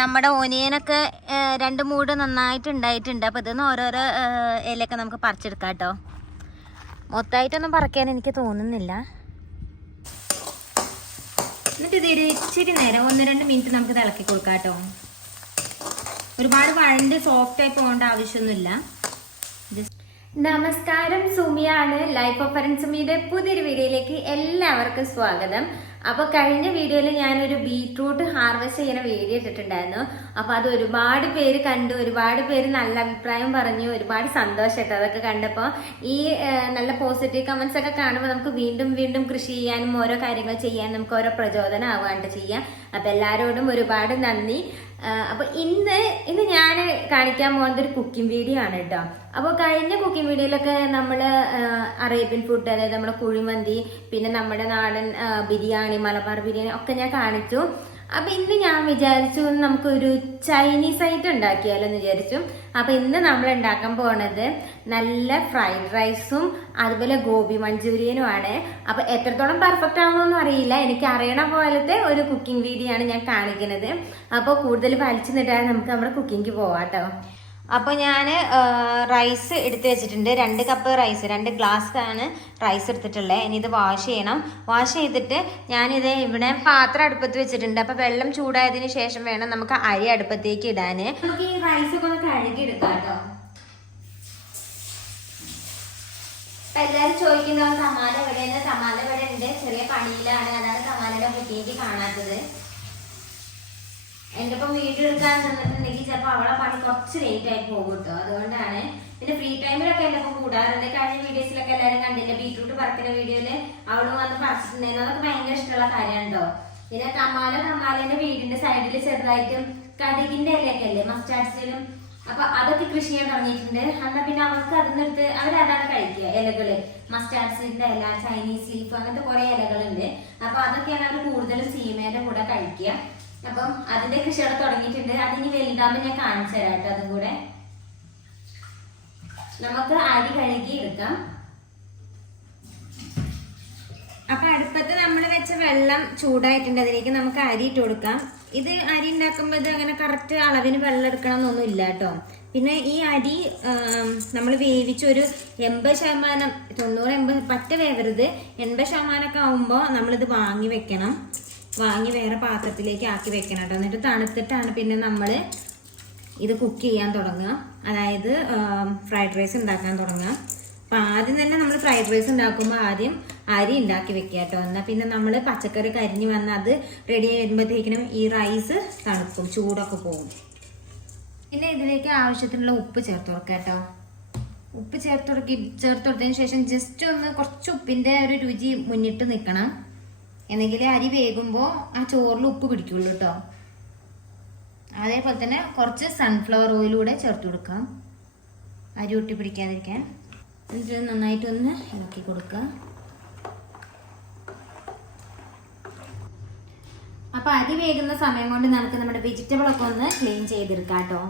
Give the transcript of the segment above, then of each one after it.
നമ്മുടെ ഓനിയനൊക്കെ 2 മൂട് നന്നായിട്ടുണ്ടായിട്ടുണ്ട്. അപ്പോൾ ഇതിന്ന് ഓരോരോ ഇലയൊക്കെ നമുക്ക് പറിച്ചെടുക്കാം കേട്ടോ. മൊത്തമായിട്ടൊന്നും പറിക്കാൻ എനിക്ക് തോന്നുന്നില്ല. എന്നിട്ട് ഇത് ഇച്ചിരി നേരം 1-2 മിനിറ്റ് നമുക്ക് തിളക്കി കൊടുക്കാം കേട്ടോ. ഒരുപാട് വഴണ്ട് സോഫ്റ്റ് ആയി പോകേണ്ട ആവശ്യമൊന്നുമില്ല. നമസ്കാരം, സുമിയാണ്. ലൈഫ് ഓഫ് ഫ്രണ്ട്സ് സുമിയുടെ പുതിയൊരു വീഡിയോയിലേക്ക് എല്ലാവർക്കും സ്വാഗതം. അപ്പോൾ കഴിഞ്ഞ വീഡിയോയിൽ ഞാനൊരു ബീട്രൂട്ട് ഹാർവെസ്റ്റ് ചെയ്യുന്ന വീഡിയോ ഇട്ടിട്ടുണ്ടായിരുന്നു. അപ്പോൾ അത് ഒരുപാട് പേര് കണ്ടു, ഒരുപാട് പേര് നല്ല അഭിപ്രായം പറഞ്ഞു, ഒരുപാട് സന്തോഷമായിട്ട് അതൊക്കെ കണ്ടപ്പോൾ. ഈ നല്ല പോസിറ്റീവ് കമന്റ്സ് ഒക്കെ കാണുമ്പോൾ നമുക്ക് വീണ്ടും വീണ്ടും കൃഷി ചെയ്യാനും ഓരോ കാര്യങ്ങൾ ചെയ്യാനും നമുക്ക് ഓരോ പ്രചോദനം ആവാണ്ട് ചെയ്യാം. അപ്പോൾ എല്ലാവരോടും ഒരുപാട് നന്ദി. അപ്പോൾ ഇന്ന് ഞാൻ കാണിക്കാൻ പോകുന്നത് ഒരു കുക്കിംഗ് വീഡിയോ ആണ് കേട്ടോ. അപ്പോൾ കഴിഞ്ഞ കുക്കിംഗ് വീഡിയോയിലൊക്കെ നമ്മൾ അറേബ്യൻ ഫുഡ്, അതായത് നമ്മുടെ കുഴിമന്തി, പിന്നെ നമ്മുടെ നാടൻ ബിരിയാണി, മലബാർ ബിരിയാണി ഒക്കെ ഞാൻ കാണിച്ചു. അപ്പൊ ഇന്ന് ഞാൻ വിചാരിച്ചു നമുക്കൊരു ചൈനീസ് ഐറ്റം ഉണ്ടാക്കിയാലോ എന്ന് വിചാരിച്ചു. അപ്പൊ ഇന്ന് നമ്മൾ ഉണ്ടാക്കാൻ പോണത് നല്ല ഫ്രൈഡ് റൈസും അതുപോലെ ഗോബി മഞ്ചൂരിയനും ആണ്. അപ്പൊ എത്രത്തോളം പെർഫെക്റ്റ് ആവുമെന്നൊന്നും അറിയില്ല, എനിക്ക് അറിയണ പോലത്തെ ഒരു കുക്കിംഗ് വീഡിയോ ആണ് ഞാൻ കാണിക്കുന്നത്. അപ്പോൾ കൂടുതൽ വലിച്ചു നിട്ടാൽ നമുക്ക് നമ്മുടെ കുക്കിംഗ് പോവാട്ടോ. അപ്പോൾ ഞാൻ റൈസ് എടുത്ത് വെച്ചിട്ടുണ്ട്. 2 കപ്പ് റൈസ്, 2 ഗ്ലാസ് ആണ് റൈസ് എടുത്തിട്ടുള്ളത്. ഇനി ഇത് വാഷ് ചെയ്യണം. വാഷ് ചെയ്തിട്ട് ഞാനിത് ഇവിടെ പാത്രം അടുപ്പത്ത് വെച്ചിട്ടുണ്ട്. അപ്പോൾ വെള്ളം ചൂടായതിന് ശേഷം വേണം നമുക്ക് അരി അടുപ്പത്തേക്ക് ഇടാൻ. നമുക്ക് ഈ റൈസ് ഒക്കെ ഒന്ന് കഴുകി എടുക്കാം കേട്ടോ. അപ്പം എല്ലാവരും ചോദിക്കുന്നവർ തമാല എവിടെയാണ്? തമാല ഇവിടെ ഉണ്ട്, ചെറിയ പണിയിലാണ്. അതാണ് തമാലയുടെ കുട്ടിക്ക് കാണാത്തത്. എൻ്റെ ഇപ്പം വീഡിയോ എടുക്കാൻ നിന്നിട്ടുണ്ടെങ്കിൽ ചിലപ്പോൾ അവളെ പണി കുറച്ച് ലേറ്റ് ആയി പോകും കേട്ടോ. അതുകൊണ്ടാണ്. പിന്നെ ഫ്രീ ടൈമിലൊക്കെ എല്ലാം കൂടാറുണ്ട്. കഴിഞ്ഞ വീഡിയോസിലൊക്കെ എല്ലാവരും കണ്ടില്ല, ബീട്രൂട്ട് പറിക്കുന്ന വീഡിയോയില് അവള് വന്ന് പറിച്ചിട്ടുണ്ടായിരുന്നു. അതൊക്കെ ഭയങ്കര ഇഷ്ടമുള്ള കാര്യമാണോ. പിന്നെ തമാലേന്റെ വീടിന്റെ സൈഡിൽ ചെറുതായിട്ടും കടുകിന്റെ ഇലയൊക്കെ അല്ലേ, മസ്റ്റാർഡ്സിലും, അപ്പൊ അതൊക്കെ കൃഷി ചെയ്യാൻ തുടങ്ങിയിട്ടുണ്ട്. എന്നാൽ പിന്നെ അവർക്ക് അതിനെടുത്ത് അവരതാണ് കഴിക്കുക, ഇലകള്, മസ്റ്റാർഡ്സിന്റെ ഇല, ചൈനീസ് ലീഫ്, അങ്ങനത്തെ കുറെ ഇലകളുണ്ട്. അപ്പൊ അതൊക്കെയാണ് അവർ കൂടുതലും സീമയുടെ കൂടെ കഴിക്കുക. അപ്പം അതിന്റെ കൃഷി അവിടെ തുടങ്ങിയിട്ടുണ്ട്. അതിനി വലുതാകുമ്പോൾ ഞാൻ കാണിച്ചു തരാം കേട്ടോ. അതും കൂടെ നമുക്ക് അരി കഴുകി എടുക്കാം. അപ്പൊ അടുപ്പത്ത് നമ്മൾ വെച്ച വെള്ളം ചൂടായിട്ടുണ്ട്. അതിലേക്ക് നമുക്ക് അരി ഇട്ട് കൊടുക്കാം. ഇത് അരി ഉണ്ടാക്കുമ്പോൾ ഇത് അങ്ങനെ കറക്റ്റ് അളവിന് വെള്ളം എടുക്കണം എന്നൊന്നും ഇല്ല കേട്ടോ. പിന്നെ ഈ അരി നമ്മൾ വേവിച്ചൊരു 80%, 90-80 പറ്റ വേവരുത്, 80% ആവുമ്പോൾ നമ്മളിത് വാങ്ങി വെക്കണം. വാങ്ങി വേറെ പാത്രത്തിലേക്ക് ആക്കി വെക്കണം കേട്ടോ. എന്നിട്ട് തണുത്തിട്ടാണ് പിന്നെ നമ്മൾ ഇത് കുക്ക് ചെയ്യാൻ തുടങ്ങുക, അതായത് ഫ്രൈഡ് റൈസ് ഉണ്ടാക്കാൻ തുടങ്ങുക. അപ്പം ആദ്യം തന്നെ നമ്മൾ ഫ്രൈഡ് റൈസ് ഉണ്ടാക്കുമ്പോൾ ആദ്യം അരി ഉണ്ടാക്കി വെക്കുക കേട്ടോ. എന്നാൽ പിന്നെ നമ്മൾ പച്ചക്കറി കരിഞ്ഞ് വന്ന് അത് റെഡി ആയി വരുമ്പോഴത്തേക്കിനും ഈ റൈസ് തണുക്കും, ചൂടൊക്കെ പോകും. പിന്നെ ഇതിലേക്ക് ആവശ്യത്തിനുള്ള ഉപ്പ് ചേർത്ത് കൊടുക്കുക കേട്ടോ. ഉപ്പ് ചേർത്ത് കൊടുത്തതിന് ശേഷം ജസ്റ്റ് ഒന്ന് കുറച്ച് ഉപ്പിൻ്റെ ഒരു രുചി മുന്നിട്ട് നിൽക്കണം, എന്നെങ്കിലേ അരി വേകുമ്പോൾ ആ ചോറിൽ ഉപ്പ് പിടിക്കുള്ളൂ കേട്ടോ. അതേപോലെ തന്നെ കുറച്ച് സൺഫ്ലവർ ഓയിലൂടെ ചേർത്ത് കൊടുക്കാം, അരി ഒട്ടി പിടിക്കാതിരിക്കാൻ. എന്നിട്ട് നന്നായിട്ടൊന്ന് ഇളക്കി കൊടുക്കുക. അപ്പൊ അരി വേകുന്ന സമയം കൊണ്ട് നമുക്ക് നമ്മുടെ വെജിറ്റബിൾ ഒക്കെ ഒന്ന് ക്ലീൻ ചെയ്തെടുക്കാം കേട്ടോ.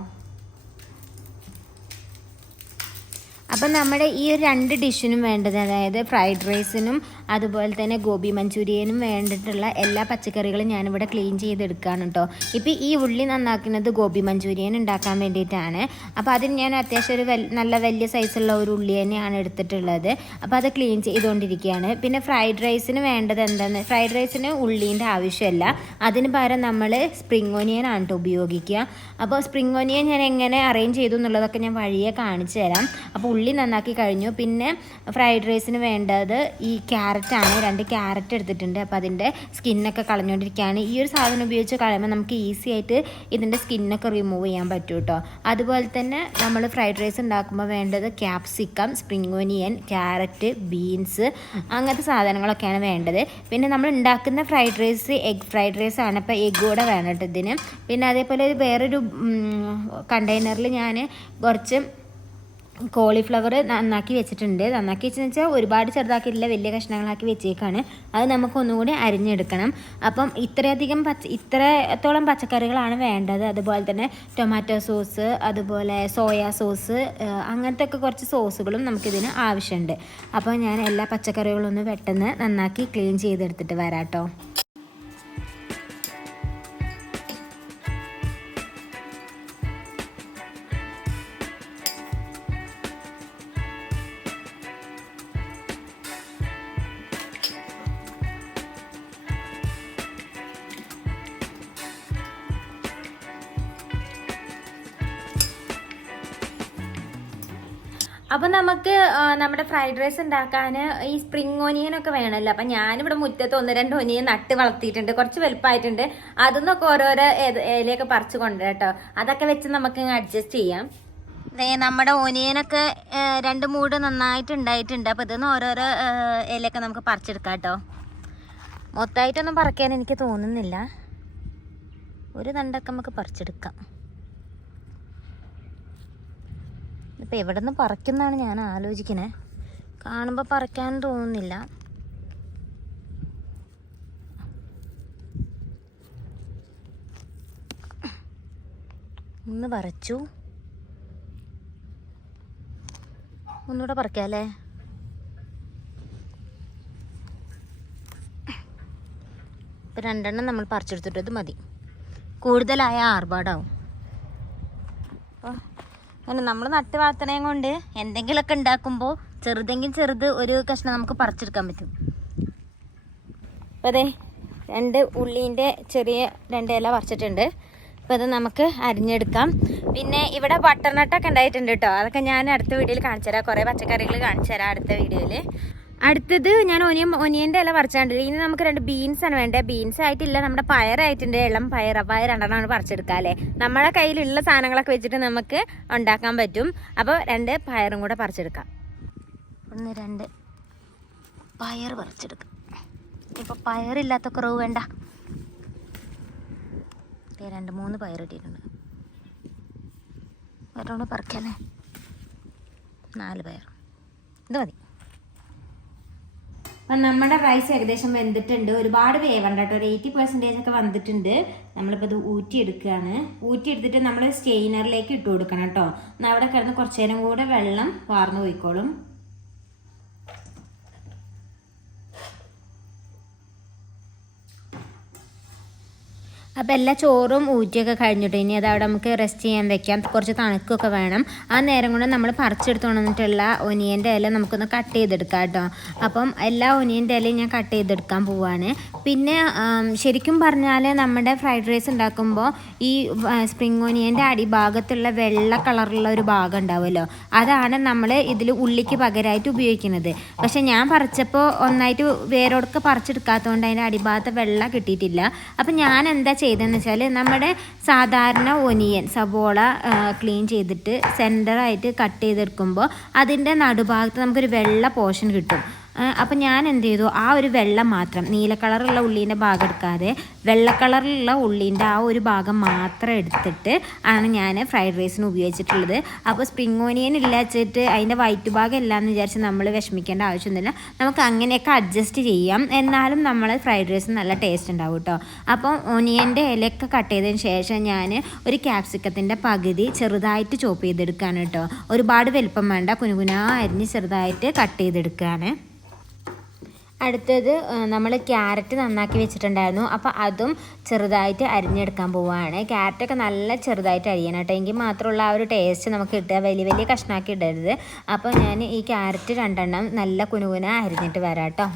അപ്പം നമ്മുടെ ഈ 2 ഡിഷിനും വേണ്ടത്, അതായത് ഫ്രൈഡ് റൈസിനും അതുപോലെ തന്നെ ഗോബി മഞ്ചൂരിയനും വേണ്ടിയിട്ടുള്ള എല്ലാ പച്ചക്കറികളും ഞാനിവിടെ ക്ലീൻ ചെയ്തെടുക്കുകയാണ് കേട്ടോ. ഇപ്പം ഈ ഉള്ളി നന്നാക്കുന്നത് ഗോബി മഞ്ചൂരിയൻ ഉണ്ടാക്കാൻ വേണ്ടിയിട്ടാണ്. അപ്പോൾ അതിന് ഞാൻ അത്യാവശ്യം ഒരു നല്ല വലിയ സൈസുള്ള ഒരു ഉള്ളി തന്നെയാണ് എടുത്തിട്ടുള്ളത്. അപ്പോൾ അത് ക്ലീൻ ചെയ്തുകൊണ്ടിരിക്കുകയാണ്. പിന്നെ ഫ്രൈഡ് റൈസിന് വേണ്ടത് എന്താണെന്ന്, ഫ്രൈഡ് റൈസിന് ഉള്ളീൻ്റെ ആവശ്യമില്ല, അതിന് പകരം നമ്മൾ സ്പ്രിംഗ് ഓനിയൻ ആണ് കേട്ടോ ഉപയോഗിക്കുക. അപ്പോൾ സ്പ്രിംഗ് ഓനിയൻ ഞാൻ എങ്ങനെ അറേഞ്ച് ചെയ്തു എന്നുള്ളതൊക്കെ ഞാൻ വഴിയെ കാണിച്ചു തരാം. അപ്പോൾ ഉള്ളി നന്നാക്കി കഴിഞ്ഞു. പിന്നെ ഫ്രൈഡ് റൈസിന് വേണ്ടത് ഈ ക്യാരറ്റാണ്. 2 ക്യാരറ്റ് എടുത്തിട്ടുണ്ട്. അപ്പോൾ അതിൻ്റെ സ്കിന്നൊക്കെ കളഞ്ഞുകൊണ്ടിരിക്കുകയാണ്. ഈ ഒരു സാധനം ഉപയോഗിച്ച് കളയുമ്പോൾ നമുക്ക് ഈസി ആയിട്ട് ഇതിൻ്റെ സ്കിന്നൊക്കെ റിമൂവ് ചെയ്യാൻ പറ്റും കേട്ടോ. അതുപോലെ തന്നെ നമ്മൾ ഫ്രൈഡ് റൈസ് ഉണ്ടാക്കുമ്പോൾ വേണ്ടത് capsicum, spring onion, carrot, beans, അങ്ങനത്തെ സാധനങ്ങളൊക്കെയാണ് വേണ്ടത്. പിന്നെ നമ്മൾ ഉണ്ടാക്കുന്ന fried rice egg fried rice ആണ്. അപ്പോൾ എഗ് കൂടെ വേണം കേട്ടോ ഇതിന്. പിന്നെ അതേപോലെ വേറൊരു കണ്ടെയ്നറിൽ ഞാൻ കുറച്ച് കോളിഫ്ലവർ നന്നാക്കി വെച്ചിട്ടുണ്ട്. നന്നാക്കി വെച്ചെന്ന് വെച്ചാൽ ഒരുപാട് ചെറുതാക്കിയിട്ടില്ല, വലിയ കഷ്ണങ്ങളാക്കി വെച്ചേക്കാണ്. അത് നമുക്ക് ഒന്നുകൂടി അരിഞ്ഞെടുക്കണം. അപ്പം ഇത്രത്തോളം പച്ചക്കറികളാണ് വേണ്ടത്. അതുപോലെ തന്നെ ടൊമാറ്റോ സോസ്, അതുപോലെ സോയാ സോസ്, അങ്ങനത്തെ ഒക്കെ കുറച്ച് സോസുകളും നമുക്കിതിന് ആവശ്യമുണ്ട്. അപ്പോൾ ഞാൻ എല്ലാ പച്ചക്കറികളും ഒന്ന് പെട്ടെന്ന് നന്നാക്കി ക്ലീൻ ചെയ്തെടുത്തിട്ട് വരാം കേട്ടോ. അപ്പം നമുക്ക് നമ്മുടെ ഫ്രൈഡ് റൈസ് ഉണ്ടാക്കാൻ ഈ സ്പ്രിംഗ് ഓനിയനൊക്കെ വേണമല്ലോ. അപ്പം ഞാനിവിടെ മുറ്റത്ത് 1-2 ഓനിയൻ നട്ട് വളർത്തിയിട്ടുണ്ട്, കുറച്ച് വലുപ്പമായിട്ടുണ്ട്. അതിന്നൊക്കെ ഓരോരോ ഇലയൊക്കെ പറിച്ച് കൊണ്ടുവരാം. അതൊക്കെ വെച്ച് നമുക്ക് അഡ്ജസ്റ്റ് ചെയ്യാം. നമ്മുടെ ഓനിയനൊക്കെ 2 മൂട് നന്നായിട്ട് ഉണ്ടായിട്ടുണ്ട്. അപ്പോൾ ഇതിന്ന് ഓരോരോ ഇലയൊക്കെ നമുക്ക് പറിച്ചെടുക്കാം കേട്ടോ. മൊത്തമായിട്ടൊന്നും പറിക്കാൻ എനിക്ക് തോന്നുന്നില്ല, ഒരു തണ്ടൊക്കെ നമുക്ക് പറിച്ചെടുക്കാം. ഇപ്പം എവിടെ നിന്ന് പറിക്കുന്നതാണ് ഞാൻ ആലോചിക്കണേ, കാണുമ്പോൾ പറിക്കാൻ തോന്നുന്നില്ല. ഒന്ന് പറിച്ചു, ഒന്നുകൂടെ പറിക്കാം അല്ലേ. ഇപ്പം 2 എണ്ണം നമ്മൾ പറിച്ചെടുത്തിട്ടത് മതി, കൂടുതലായ ആർഭാടാവും. അപ്പോൾ അങ്ങനെ നമ്മൾ നട്ട് വളർത്തണേം കൊണ്ട് എന്തെങ്കിലുമൊക്കെ ഉണ്ടാക്കുമ്പോൾ ചെറുത് ഒരു കഷ്ണം നമുക്ക് പറിച്ചെടുക്കാൻ പറ്റും. അപ്പോൾ അതെ 2 ഉള്ളീൻ്റെ ചെറിയ 2 ഇല പറിച്ചിട്ടുണ്ട്. അപ്പോൾ അത് നമുക്ക് അരിഞ്ഞെടുക്കാം. പിന്നെ ഇവിടെ ബട്ടർനട്ടൊക്കെ ഉണ്ടായിട്ടുണ്ട് കേട്ടോ, അതൊക്കെ ഞാൻ അടുത്ത വീഡിയോയിൽ കാണിച്ചു തരാം. കുറേ പച്ചക്കറികൾ കാണിച്ചു തരാം അടുത്ത വീഡിയോയിൽ. അടുത്തത് ഞാൻ ഒനിയൻ്റെ ഇല പറിച്ചാണ്ട്. ഇനി നമുക്ക് 2 ബീൻസാണ് വേണ്ടത്. ബീൻസ് ആയിട്ടില്ല, നമ്മുടെ പയറായിട്ടുണ്ട്, ഇളം പയർ. അപ്പോൾ 2 പറിച്ചെടുക്കാം അല്ലേ. നമ്മളെ കയ്യിലുള്ള സാധനങ്ങളൊക്കെ വെച്ചിട്ട് നമുക്ക് ഉണ്ടാക്കാൻ പറ്റും. അപ്പോൾ 2 പയറും കൂടെ പറിച്ചെടുക്കാം. 2 പയർ പറിച്ചെടുക്കാം. ഇപ്പോൾ പയറില്ലാത്ത കുറവ് വേണ്ട. 2-3 പയർ ഇട്ടിട്ടുണ്ട്. ഒരെണ്ണം പറിക്കാല്ലേ, 4 പയർ, ഇത് മതി. അപ്പം നമ്മുടെ റൈസ് ഏകദേശം വെന്തിട്ടുണ്ട്. ഒരുപാട് വേവണ്ട കേട്ടോ, ഒരു 80% ഒക്കെ വന്നിട്ടുണ്ട്. നമ്മളിപ്പോൾ ഇത് ഊറ്റിയെടുക്കുകയാണ്. ഊറ്റിയെടുത്തിട്ട് നമ്മൾ സ്റ്റെയിനറിലേക്ക് ഇട്ട് കൊടുക്കണം കേട്ടോ. എന്നാൽ അവിടെ കിടന്ന് കുറച്ച് നേരം കൂടെ വെള്ളം വാർന്നു പോയിക്കോളും. അപ്പോൾ എല്ലാ ചോറും ഊറ്റിയൊക്കെ കഴിഞ്ഞിട്ട് ഇനി അത് അവിടെ നമുക്ക് റെസ്റ്റ് ചെയ്യാൻ വെക്കാം. കുറച്ച് തണുക്കൊക്കെ വേണം. ആ നേരം കൊണ്ട് നമ്മൾ പറിച്ചെടുത്ത് കൊണ്ടുവന്നിട്ടുള്ള ഒനിയൻ്റെ ഇല നമുക്കൊന്ന് കട്ട് ചെയ്തെടുക്കാം കേട്ടോ. അപ്പം എല്ലാ ഒനിയൻ്റെ ഇലയും ഞാൻ കട്ട് ചെയ്തെടുക്കാൻ പോവാണ്. പിന്നെ ശരിക്കും പറഞ്ഞാൽ നമ്മുടെ ഫ്രൈഡ് റൈസ് ഉണ്ടാക്കുമ്പോൾ ഈ സ്പ്രിംഗ് ഒനിയൻ്റെ അടിഭാഗത്തുള്ള വെള്ള കളറുള്ള ഒരു ഭാഗം ഉണ്ടാവുമല്ലോ, അതാണ് നമ്മൾ ഇതിൽ ഉള്ളിക്ക് പകരമായിട്ട് ഉപയോഗിക്കുന്നത്. പക്ഷെ ഞാൻ പറിച്ചപ്പോൾ ഒന്നായിട്ട് വേരോടൊക്കെ പറിച്ചെടുക്കാത്തതുകൊണ്ട് അതിൻ്റെ അടിഭാഗത്ത് വെള്ളം കിട്ടിയിട്ടില്ല. അപ്പം ഞാൻ എന്താ ചെയ്തതെന്ന് വെച്ചാൽ നമ്മുടെ സാധാരണ ഒനിയൻ സവോള ക്ലീൻ ചെയ്തിട്ട് സെൻറ്ററായിട്ട് കട്ട് ചെയ്തെടുക്കുമ്പോൾ അതിൻ്റെ നടുഭാഗത്ത് നമുക്കൊരു വെള്ള പോർഷൻ കിട്ടും. അപ്പം ഞാൻ എന്ത് ചെയ്തു, ആ ഒരു വെള്ളം മാത്രം, നീല കളറുള്ള ഉള്ളീൻ്റെ ഭാഗം എടുക്കാതെ വെള്ള കളറിലുള്ള ഉള്ളീൻ്റെ ആ ഒരു ഭാഗം മാത്രം എടുത്തിട്ട് ആണ് ഞാൻ ഫ്രൈഡ് റൈസിന് ഉപയോഗിച്ചിട്ടുള്ളത്. അപ്പോൾ സ്പ്രിംഗ് ഓനിയൻ ഇല്ല വെച്ചിട്ട് അതിൻ്റെ വൈറ്റ് ഭാഗം ഇല്ലയെന്ന് വിചാരിച്ച് നമ്മൾ വിഷമിക്കേണ്ട ആവശ്യമൊന്നുമില്ല. നമുക്ക് അങ്ങനെയൊക്കെ അഡ്ജസ്റ്റ് ചെയ്യാം, എന്നാലും നമ്മൾ ഫ്രൈഡ് റൈസ് നല്ല ടേസ്റ്റ് ഉണ്ടാവും കേട്ടോ. അപ്പം ഒനിയൻ്റെ ഇലയൊക്കെ കട്ട് ചെയ്തതിന് ശേഷം ഞാൻ ഒരു ക്യാപ്സിക്കത്തിൻ്റെ പകുതി ചെറുതായിട്ട് ചോപ്പ് ചെയ്തെടുക്കുകയാണ് കേട്ടോ. ഒരുപാട് വലുപ്പം വേണ്ട, കുനുകുനാ അരിഞ്ഞ് ചെറുതായിട്ട് കട്ട് ചെയ്തെടുക്കുകയാണ്. അടുത്തത് നമ്മൾ ക്യാരറ്റ് നന്നാക്കി വെച്ചിട്ടുണ്ടായിരുന്നു. അപ്പോൾ അതും ചെറുതായിട്ട് അരിഞ്ഞെടുക്കാൻ പോവുകയാണ്. ക്യാരറ്റൊക്കെ നല്ല ചെറുതായിട്ട് അരിയണം കേട്ടോ, എങ്കിൽ മാത്രമുള്ള ആ ഒരു ടേസ്റ്റ് നമുക്ക് കിട്ടുക. വലിയ വലിയ കഷ്ണാക്കി ഇടരുത്. അപ്പോൾ ഞാൻ ഈ ക്യാരറ്റ് 2 എണ്ണം നല്ല കുനുകുന അരിഞ്ഞിട്ട് വരാം കേട്ടോ.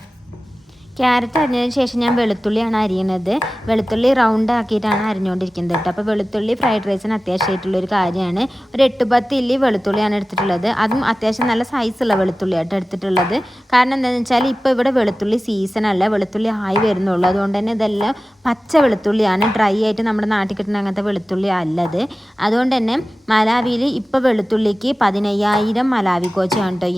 ക്യാരറ്റ് അരിഞ്ഞതിന് ശേഷം ഞാൻ വെളുത്തുള്ളിയാണ് അരിയുന്നത്. വെളുത്തുള്ളി റൗണ്ട് ആക്കിയിട്ടാണ് അരിഞ്ഞുകൊണ്ടിരിക്കുന്നത് കേട്ടോ. അപ്പോൾ വെളുത്തുള്ളി ഫ്രൈഡ് റൈസിന് അത്യാവശ്യമായിട്ടുള്ളൊരു കാര്യമാണ്. ഒരു 8-10 ഇല്ലി വെളുത്തുള്ളിയാണ് എടുത്തിട്ടുള്ളത്. അതും അത്യാവശ്യം നല്ല സൈസുള്ള വെളുത്തുള്ളിയായിട്ട് എടുത്തിട്ടുള്ളത്. കാരണം എന്താണെന്ന് വെച്ചാൽ ഇപ്പോൾ ഇവിടെ വെളുത്തുള്ളി സീസണല്ല, വെളുത്തുള്ളി ആയി വരുന്നുള്ളൂ. അതുകൊണ്ട് തന്നെ ഇതെല്ലാം പച്ച വെളുത്തുള്ളിയാണ്, ഡ്രൈ ആയിട്ട് നമ്മുടെ നാട്ടിൽ കിട്ടുന്ന അങ്ങനത്തെ വെളുത്തുള്ളി അല്ലത്. അതുകൊണ്ട് തന്നെ മലാവിയിൽ ഇപ്പോൾ വെളുത്തുള്ളിക്ക് 15,000 മലാവി കോച്ചയാണ് കേട്ടോ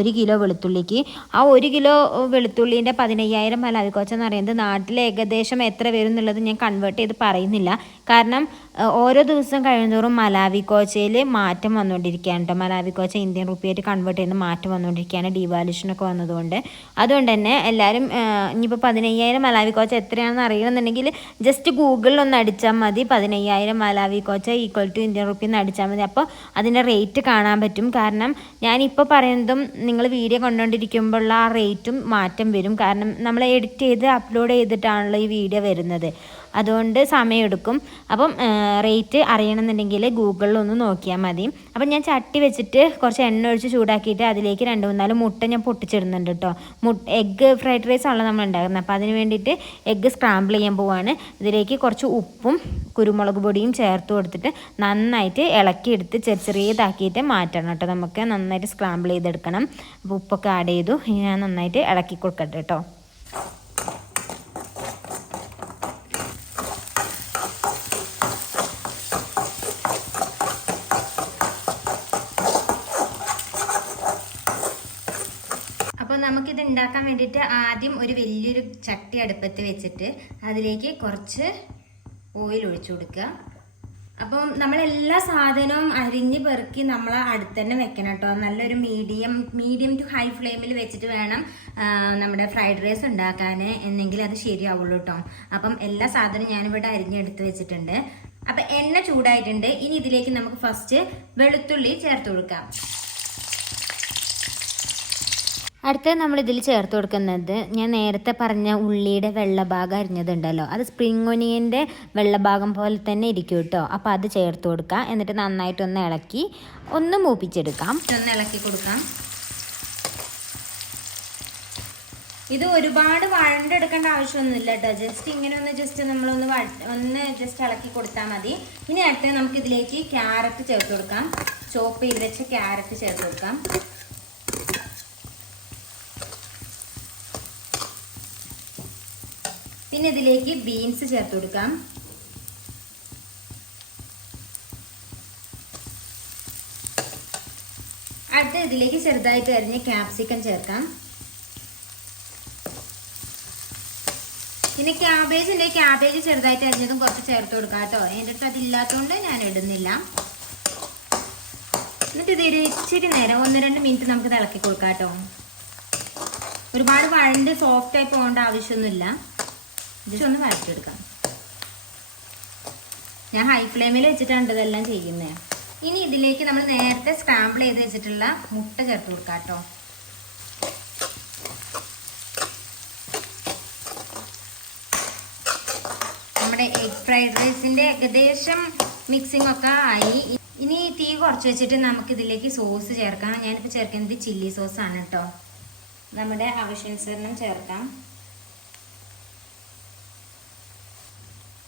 1 കിലോ വെളുത്തുള്ളിക്ക്. ആ 1 കിലോ വെളുത്തുള്ളീൻ്റെ 15,000 മലാവി കോച്ച എന്ന് പറയുന്നത് നാട്ടിൽ ഏകദേശം എത്ര വരും എന്നുള്ളത് ഞാൻ കൺവേർട്ട് ചെയ്ത് പറയുന്നില്ല. കാരണം ഓരോ ദിവസം കഴിയുന്നതോറും മലാവി കോച്ചയിൽ മാറ്റം വന്നുകൊണ്ടിരിക്കുകയാണ് കേട്ടോ. മലാവി കോച്ച ഇന്ത്യൻ റുപ്പിയായിട്ട് കൺവേർട്ട് ചെയ്യുന്ന മാറ്റം വന്നുകൊണ്ടിരിക്കുകയാണ്, ഡീവാലുഷനൊക്കെ വന്നതുകൊണ്ട്. അതുകൊണ്ട് തന്നെ എല്ലാവരും ഇനിയിപ്പോൾ 15,000 മലാവി കോച്ച എത്രയാണെന്ന് അറിയണമെന്നുണ്ടെങ്കിൽ ജസ്റ്റ് ഗൂഗിളിൽ ഒന്ന് അടിച്ചാൽ മതി. 15,000 Malawi kwacha equal to Indian rupee എന്ന് അടിച്ചാൽ മതി. അപ്പോൾ അതിൻ്റെ റേറ്റ് കാണാൻ പറ്റും. കാരണം ഞാനിപ്പോൾ പറയുന്നതും നിങ്ങൾ വീഡിയോ കണ്ടുകൊണ്ടിരിക്കുമ്പോഴുള്ള ആ റേറ്റും മാറ്റം വരും. കാരണം നമ്മൾ എഡിറ്റ് ചെയ്ത് അപ്ലോഡ് ചെയ്തിട്ടാണല്ലോ ഈ വീഡിയോ വരുന്നത്. അതുകൊണ്ട് സമയമെടുക്കും. അപ്പം റേറ്റ് അറിയണമെന്നുണ്ടെങ്കിൽ ഗൂഗിളിലൊന്ന് നോക്കിയാൽ മതി. അപ്പം ഞാൻ ചട്ടി വെച്ചിട്ട് കുറച്ച് എണ്ണ ഒഴിച്ച് ചൂടാക്കിയിട്ട് അതിലേക്ക് 2-3 മുട്ട ഞാൻ പൊട്ടിച്ചിടുന്നുണ്ട് കേട്ടോ. എഗ്ഗ് ഫ്രൈഡ് റൈസ് ആണല്ലോ നമ്മൾ ഉണ്ടാക്കുന്നത്. അപ്പോൾ അതിന് വേണ്ടിയിട്ട് എഗ്ഗ് സ്ക്രാമ്പിൾ ചെയ്യാൻ പോവാണ്. ഇതിലേക്ക് കുറച്ച് ഉപ്പും കുരുമുളക് പൊടിയും ചേർത്ത് കൊടുത്തിട്ട് നന്നായിട്ട് ഇളക്കിയെടുത്ത് ചെറിയതാക്കിയിട്ട് മാറ്റണം കേട്ടോ. നമുക്ക് നന്നായിട്ട് സ്ക്രാമ്പിൾ ചെയ്തെടുക്കണം. അപ്പോൾ ഉപ്പൊക്കെ ആഡ് ചെയ്തു. ഞാൻ നന്നായിട്ട് ഇളക്കി കൊടുക്കട്ടെ കേട്ടോ. അപ്പോൾ നമുക്കിത് ഉണ്ടാക്കാൻ വേണ്ടിയിട്ട് ആദ്യം ഒരു വലിയൊരു ചട്ടി അടുപ്പത്ത് വെച്ചിട്ട് അതിലേക്ക് കുറച്ച് ഓയിൽ ഒഴിച്ചു കൊടുക്കുക. അപ്പം നമ്മളെല്ലാ സാധനവും അരിഞ്ഞ് പെറുക്കി നമ്മൾ അടുത്ത് തന്നെ വെക്കണം കേട്ടോ. നല്ലൊരു മീഡിയം ടു ഹൈ ഫ്ലെയിമിൽ വെച്ചിട്ട് വേണം നമ്മുടെ ഫ്രൈഡ് റൈസ് ഉണ്ടാക്കാൻ, എന്നെങ്കിൽ അത് ശരിയാവുള്ളൂ കേട്ടോ. അപ്പം എല്ലാ സാധനവും ഞാനിവിടെ അരിഞ്ഞെടുത്ത് വെച്ചിട്ടുണ്ട്. അപ്പം എണ്ണ ചൂടായിട്ടുണ്ട്. ഇനി ഇതിലേക്ക് നമുക്ക് ഫസ്റ്റ് വെളുത്തുള്ളി ചേർത്ത് കൊടുക്കാം. അടുത്ത നമ്മൾ ഇതിൽ ചേർത്ത് കൊടുക്കുന്നത് ഞാൻ നേരത്തെ പറഞ്ഞ ഉള്ളിയുടെ വെള്ളഭാഗം അരിഞ്ഞതുണ്ടല്ലോ, അത് സ്പ്രിംഗ് ഒനിയൻ്റെ വെള്ളഭാഗം പോലെ തന്നെ ഇരിക്കും കേട്ടോ. അപ്പോൾ അത് ചേർത്ത് കൊടുക്കുക. എന്നിട്ട് നന്നായിട്ടൊന്ന് ഇളക്കി ഒന്ന് മൂപ്പിച്ചെടുക്കാം. ഒന്ന് ഇളക്കി കൊടുക്കാം. ഇത് ഒരുപാട് വഴണ്ടെടുക്കേണ്ട ആവശ്യമൊന്നുമില്ല കേട്ടോ. ജസ്റ്റ് ഇങ്ങനെ നമ്മളൊന്ന് ജസ്റ്റ് ഇളക്കി കൊടുത്താൽ മതി. ഇനി അടുത്ത് നമുക്ക് ഇതിലേക്ക് ക്യാരറ്റ് ചേർത്ത് കൊടുക്കാം. ചോപ്പ് ചെയ്ത് വെച്ച ക്യാരറ്റ് ചേർത്ത് കൊടുക്കാം. പിന്നെ ഇതിലേക്ക് ബീൻസ് ചേർത്ത് കൊടുക്കാം. അടുത്ത ഇതിലേക്ക് ചെറുതായിട്ട് അരിഞ്ഞ് ക്യാപ്സിക്കം ചേർക്കാം. പിന്നെ ക്യാബേജ് ചെറുതായിട്ട് അരിഞ്ഞതും കുറച്ച് ചേർത്ത് കൊടുക്കാം കേട്ടോ. എൻ്റെ അടുത്ത് അതില്ലാത്തതുകൊണ്ട് ഞാൻ ഇടുന്നില്ല. എന്നിട്ട് ഇത് ഇച്ചിരി നേരം 1-2 മിനിറ്റ് നമുക്ക് ഇളക്കി കൊടുക്കാം കേട്ടോ. ഒരുപാട് വഴണ്ട് സോഫ്റ്റ് ആയി പോകേണ്ട ആവശ്യമൊന്നുമില്ല. ജസ്റ്റ് ഒന്ന് വഴറ്റിയെടുക്കാം. ഞാൻ ഹൈ ഫ്ലെയിമിൽ വെച്ചിട്ടാണ് ഇതെല്ലാം ചെയ്യുന്നത്. ഇനി ഇതിലേക്ക് നമ്മൾ നേരത്തെ സ്ക്രാമ്പിൾ ചെയ്ത് വെച്ചിട്ടുള്ള മുട്ട ചേർത്ത് കൊടുക്കാം കേട്ടോ. നമ്മുടെ എഗ് ഫ്രൈഡ് റൈസിന്റെ ഏകദേശം മിക്സിംഗ് ഒക്കെ ആയി. ഇനി തീ കുറച്ച് വെച്ചിട്ട് നമുക്ക് ഇതിലേക്ക് സോസ് ചേർക്കാം. ഞാനിപ്പോൾ ചേർക്കുന്നത് ചില്ലി സോസാണ് കേട്ടോ. നമ്മുടെ ആവശ്യാനുസരണം ചേർക്കാം.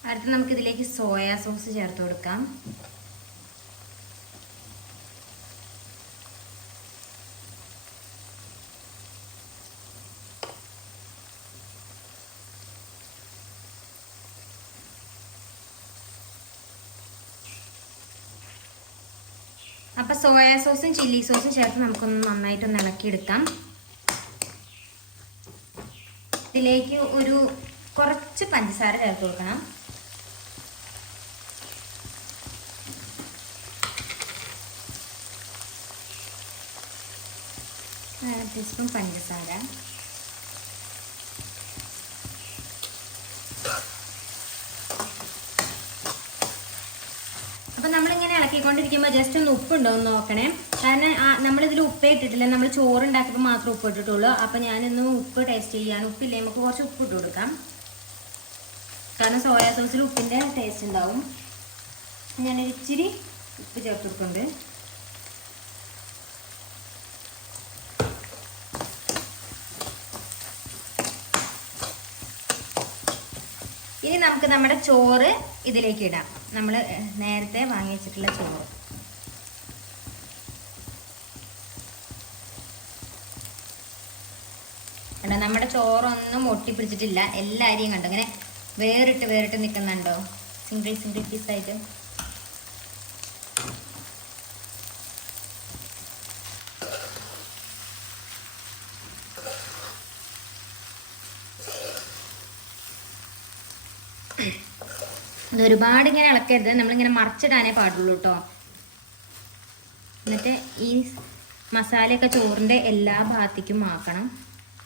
അടുത്ത് നമുക്ക് ഇതിലേക്ക് സോയാ സോസ് ചേർത്ത് കൊടുക്കാം. അപ്പൊ സോയാ സോസും ചില്ലി സോസും ചേർത്ത് നമുക്കൊന്ന് നന്നായിട്ടൊന്ന് ഇളക്കിയെടുക്കാം. ഇതിലേക്ക് ഒരു കുറച്ച് പഞ്ചസാര ചേർത്ത് കൊടുക്കണം. ടീസ്പൂൺ പഞ്ചസാര. അപ്പം നമ്മളിങ്ങനെ ഇളക്കിക്കൊണ്ടിരിക്കുമ്പോൾ ജസ്റ്റ് ഒന്ന് ഉപ്പുണ്ടോ എന്ന് നോക്കണേ. കാരണം നമ്മളിതിൽ ഉപ്പേ ഇട്ടിട്ടില്ല, നമ്മൾ ചോറ് ഉണ്ടാക്കിയപ്പോൾ മാത്രം ഉപ്പ് ഇട്ടിട്ടുള്ളൂ. അപ്പം ഞാനിന്ന് ഉപ്പ് ടേസ്റ്റ് ചെയ്യാൻ, ഉപ്പില്ലേ നമുക്ക് കുറച്ച് ഉപ്പ് ഇട്ട് കൊടുക്കാം. കാരണം സോയാ സോസിൽ ഉപ്പിൻ്റെ ടേസ്റ്റ് ഉണ്ടാവും. ഞാനൊരു ഇച്ചിരി ഉപ്പ് ചേർത്ത് കൊടുക്കുന്നുണ്ട്. ഇനി നമുക്ക് നമ്മുടെ ചോറ് ഇതിലേക്ക് ഇടാം. നമ്മൾ നേരത്തെ വാങ്ങി വെച്ചിട്ടുള്ള ചോറ്. കണ്ടോ, നമ്മുടെ ചോറൊന്നും ഒട്ടിപ്പിടിച്ചിട്ടില്ല. എല്ലാ അരിയും കണ്ടോ ഇങ്ങനെ വേറിട്ട് നിൽക്കുന്നുണ്ടോ, സിംഗിൾ പീസായിട്ട്. ഒരുപാട് ഇങ്ങനെ ഇളക്കരുത്, നമ്മളിങ്ങനെ മറിച്ചിടാനേ പാടുള്ളൂ കേട്ടോ. എന്നിട്ട് ഈ മസാലയൊക്കെ ചോറിൻ്റെ എല്ലാ ഭാഗത്തേക്കും ആക്കണം.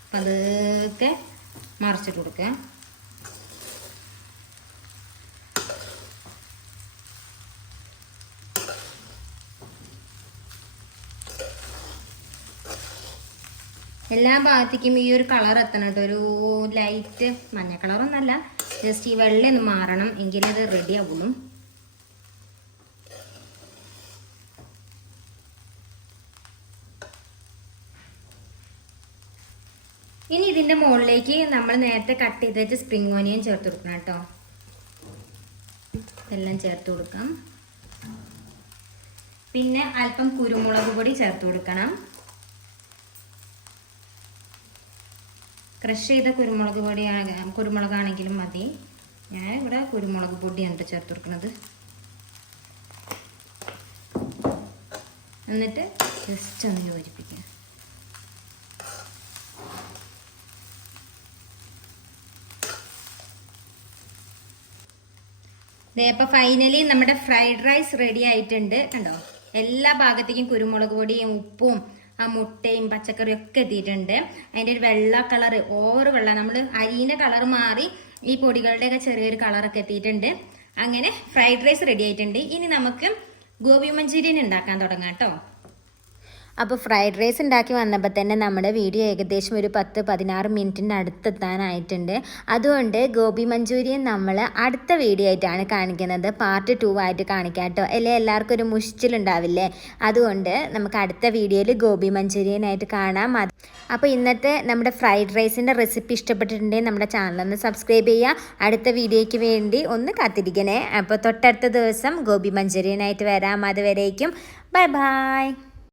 അപ്പം അതൊക്കെ മറിച്ചിട്ട് കൊടുക്കുക. എല്ലാ ഭാഗത്തേക്കും ഈ ഒരു കളർ എത്തണം കേട്ടോ. ഒരു ലൈറ്റ് മഞ്ഞ കളറൊന്നല്ല, ജസ്റ്റ് ഈ വെള്ളം ഒന്ന് മാറണം, എങ്കിലേ ഇത് റെഡി ആവുള്ളൂ. ഇനി ഇതിൻ്റെ മുകളിലേക്ക് നമ്മൾ നേരത്തെ കട്ട് ചെയ്ത് വെച്ച് സ്പ്രിംഗ് ഓനിയൻ ചേർത്ത് കൊടുക്കണം കേട്ടോ. ഇതെല്ലാം ചേർത്ത് കൊടുക്കാം. പിന്നെ അല്പം കുരുമുളക് പൊടി ചേർത്ത് കൊടുക്കണം. ക്രഷ് ചെയ്ത കുരുമുളകാണെങ്കിലും മതി. ഞാൻ ഇവിടെ കുരുമുളക് പൊടിയാണ് ചേർത്ത് കൊടുക്കുന്നത്. എന്നിട്ട് ജസ്റ്റ് ഒന്ന് യോജിപ്പിക്കുക. ഇപ്പം ഫൈനലി നമ്മുടെ ഫ്രൈഡ് റൈസ് റെഡി ആയിട്ടുണ്ട്. കണ്ടോ, എല്ലാ ഭാഗത്തേക്കും കുരുമുളക് പൊടിയും ഉപ്പും ആ മുട്ടയും പച്ചക്കറിയും ഒക്കെ എത്തിയിട്ടുണ്ട്. അതിൻ്റെ ഒരു വെള്ള കളറ്, ഓവർ വെള്ള, നമ്മൾ അരിയുടെ കളർ മാറി ഈ പൊടികളുടെയൊക്കെ ചെറിയൊരു കളറൊക്കെ എത്തിയിട്ടുണ്ട്. അങ്ങനെ ഫ്രൈഡ് റൈസ് റെഡി ആയിട്ടുണ്ട്. ഇനി നമുക്ക് ഗോബി മഞ്ചൂരിയൻ ഉണ്ടാക്കാൻ തുടങ്ങാം കേട്ടോ. അപ്പോൾ ഫ്രൈഡ് റൈസ് ഉണ്ടാക്കി വന്നപ്പോൾ തന്നെ നമ്മുടെ വീഡിയോ ഏകദേശം ഒരു 10-16 മിനിറ്റിൻ്റെ അടുത്തെത്താനായിട്ടുണ്ട്. അതുകൊണ്ട് ഗോബി മഞ്ചൂരിയൻ നമ്മൾ അടുത്ത വീഡിയോ ആയിട്ടാണ് കാണിക്കുന്നത്. പാർട്ട് 2 ആയിട്ട് കാണിക്കാം കേട്ടോ. അല്ലേ എല്ലാവർക്കും ഒരു മുഷിച്ചിലുണ്ടാവില്ലേ? അതുകൊണ്ട് നമുക്ക് അടുത്ത വീഡിയോയിൽ ഗോബി മഞ്ചൂരിയനായിട്ട് കാണാം. അപ്പോൾ ഇന്നത്തെ നമ്മുടെ ഫ്രൈഡ് റൈസിൻ്റെ റെസിപ്പി ഇഷ്ടപ്പെട്ടിട്ടുണ്ടെങ്കിൽ നമ്മുടെ ചാനലൊന്ന് സബ്സ്ക്രൈബ് ചെയ്യുക. അടുത്ത വീഡിയോയ്ക്ക് വേണ്ടി ഒന്ന് കാത്തിരിക്കണേ. അപ്പോൾ തൊട്ടടുത്ത ദിവസം ഗോബി മഞ്ചൂരിയനായിട്ട് വരാം. അതുവരേക്കും ബൈ ബൈ.